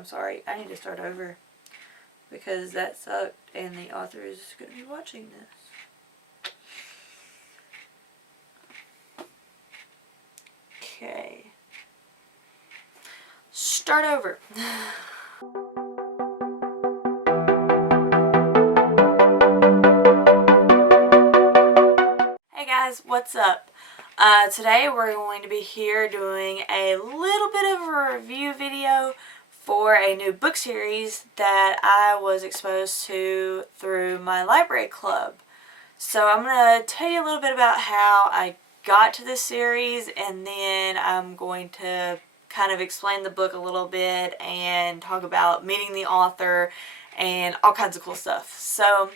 I'm sorry. I need to start over because that sucked and the author is going to be watching this. Okay. Start over. Hey guys, what's up? Today we're going to be here doing a little bit of a review video for a new book series that I was exposed to through my library club. So I'm going to tell you a little bit about how I got to this series, and then I'm going to kind of explain the book a little bit and talk about meeting the author and all kinds of cool stuff. So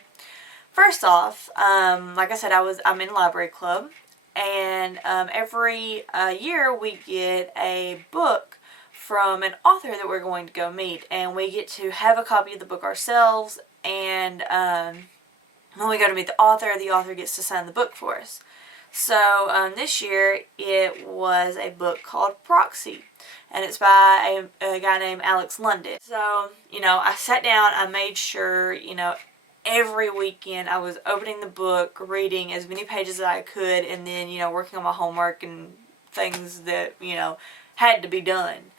first off, like I said, I'm in library club, and every year we get a book from an author that we're going to go meet, and we get to have a copy of the book ourselves, and when we go to meet the author gets to sign the book for us. So this year it was a book called Proxy, and it's by a guy named Alex London. So, I sat down, I made sure, every weekend I was opening the book, reading as many pages as I could, and then, working on my homework and things that, had to be done.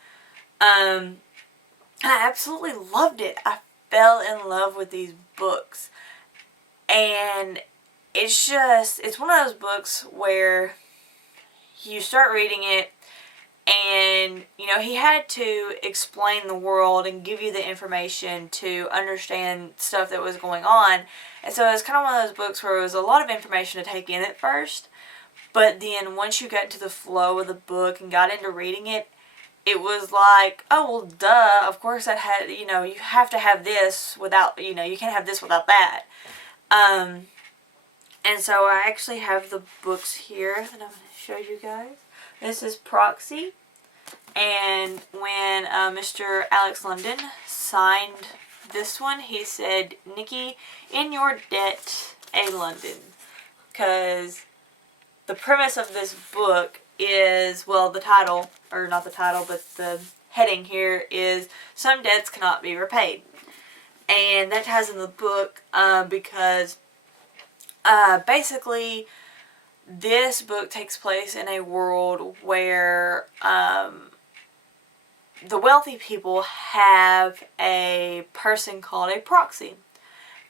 And I absolutely loved it. I fell in love with these books. And it's one of those books where you start reading it and, he had to explain the world and give you the information to understand stuff that was going on. And so it was kind of one of those books where it was a lot of information to take in at first, but then once you got into the flow of the book and got into reading it, it was like, oh, well, duh, of course that had, you have to have this without, you can't have this without that. And so I actually have the books here that I'm going to show you guys. This is Proxy. And when Mr. Alex London signed this one, he said, "Nikki, in your debt, A. London." Because the premise of this book is, well, the title, or not the title, but the heading here is, "Some debts cannot be repaid." And that ties in the book because basically this book takes place in a world where the wealthy people have a person called a proxy.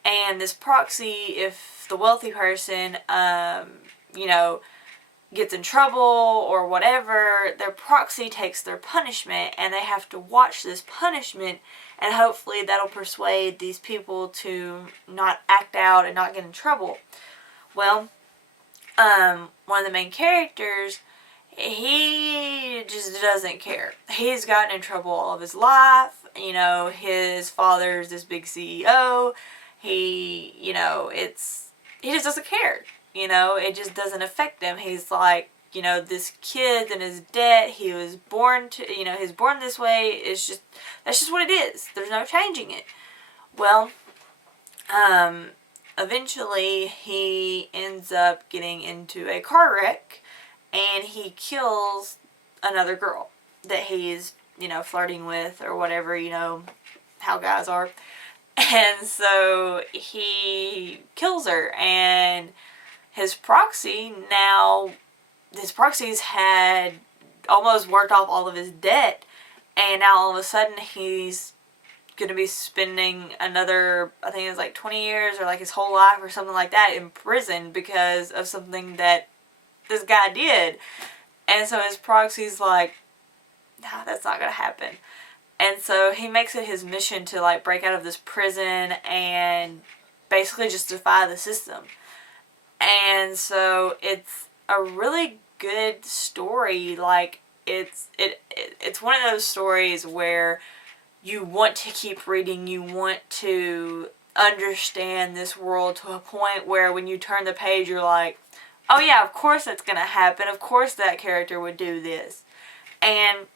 And this proxy, if the wealthy person, gets in trouble or whatever, their proxy takes their punishment, and they have to watch this punishment, and hopefully that'll persuade these people to not act out and not get in trouble. Well, one of the main characters, he just doesn't care. He's gotten in trouble all of his life. His father's this big CEO. He just doesn't care. It just doesn't affect him. He's like, this kid and his debt. He was born to, he's born this way. That's just what it is. There's no changing it. Well, eventually he ends up getting into a car wreck, and he kills another girl that he's, flirting with or whatever, how guys are. And so he kills her, and his proxy's had almost worked off all of his debt, and now all of a sudden he's going to be spending another, I think it was like 20 years or like his whole life or something like that in prison because of something that this guy did. And so his proxy's like, nah, that's not going to happen. And so he makes it his mission to like break out of this prison and basically just defy the system. And so it's a really good story. Like it's one of those stories where you want to keep reading, you want to understand this world to a point where when you turn the page you're like, oh yeah, of course that's going to happen, of course that character would do this. And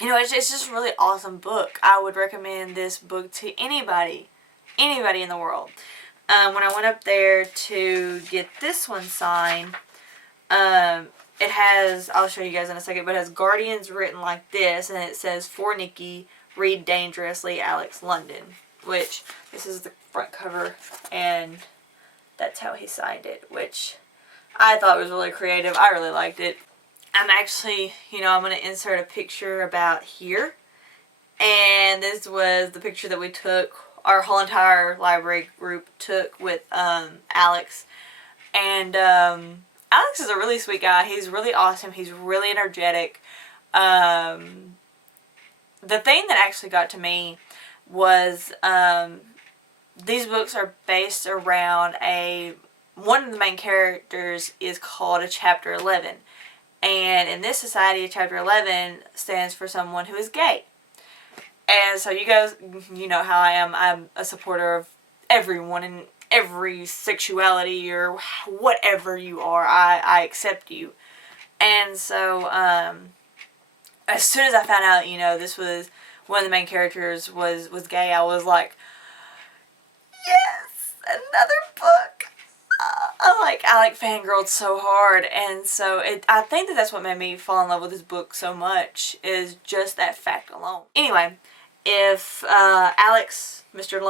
it's just a really awesome book. I would recommend this book to anybody in the world. When I went up there to get this one signed, it has, I'll show you guys in a second, but it has Guardians written like this, and it says, "For Nikki, Read Dangerously, Alex London, which this is the front cover, and that's how he signed it, which I thought was really creative. I really liked it. I'm actually, I'm going to insert a picture about here, and this was the picture that we took, our whole entire library group took with Alex, and Alex is a really sweet guy. He's really awesome. He's really energetic. The thing that actually got to me was these books are based around one of the main characters is called a Chapter 11. And in this society, a Chapter 11 stands for someone who is gay. And so you guys, you know how I am. I'm a supporter of everyone in every sexuality or whatever you are. I accept you. And so as soon as I found out, this was one of the main characters was gay, I was like, yes, another book. I fangirled so hard, and so I think that's what made me fall in love with this book so much, is just that fact alone. Anyway, if Mr.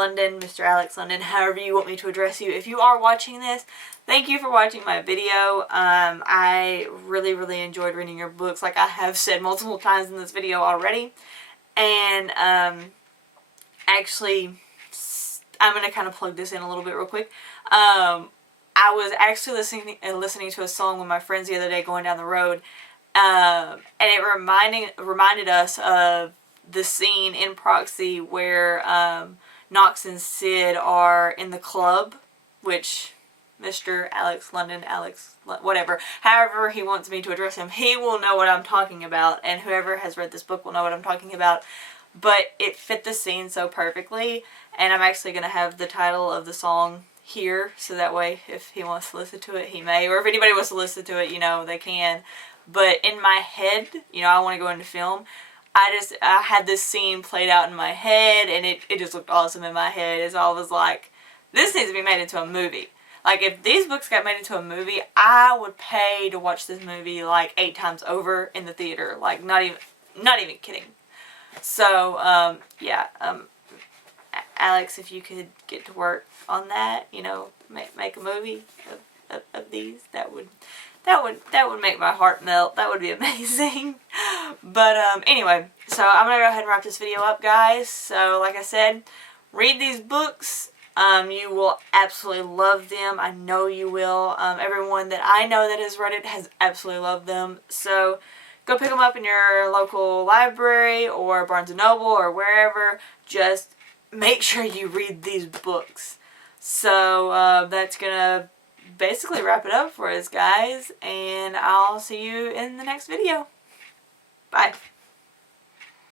Alex London, however you want me to address you, if you are watching this, thank you for watching my video. I really, really enjoyed reading your books, like I have said multiple times in this video already. And actually, I'm going to kind of plug this in a little bit real quick. I was actually listening to a song with my friends the other day going down the road, and it reminded us of the scene in Proxy where Knox and Sid are in the club, which Mr. Alex London, whatever, however he wants me to address him, he will know what I'm talking about, and whoever has read this book will know what I'm talking about. But it fit the scene so perfectly, and I'm actually going to have the title of the song here, so that way if he wants to listen to it, he may, or if anybody wants to listen to it, they can. But in my head, I want to go into film, I had this scene played out in my head, and it just looked awesome in my head, so I was like, this needs to be made into a movie. Like, if these books got made into a movie, I would pay to watch this movie like 8 times over in the theater, like, not even kidding. So, yeah, Alex, if you could get to work on that, make a movie of these, that would make my heart melt. That would be amazing. But anyway, so I'm gonna go ahead and wrap this video up, guys. So like I said, read these books. You will absolutely love them. I know you will. Everyone that I know that has read it has absolutely loved them. So go pick them up in your local library or Barnes & Noble or wherever. Just make sure you read these books. So that's gonna basically wrap it up for us, guys, and I'll see you in the next video. Bye.